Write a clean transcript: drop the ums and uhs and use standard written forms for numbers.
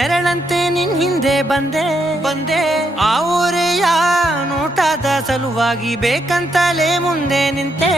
ನೆರಳಂತೆ ನಿನ್ ಹಿಂದೆ ಬಂದೆ ಆ ಊರೆಯ ನೋಟದ ಸಲುವಾಗಿ ಬೇಕಂತಲೇ ಮುಂದೆ ನಿಂತೆ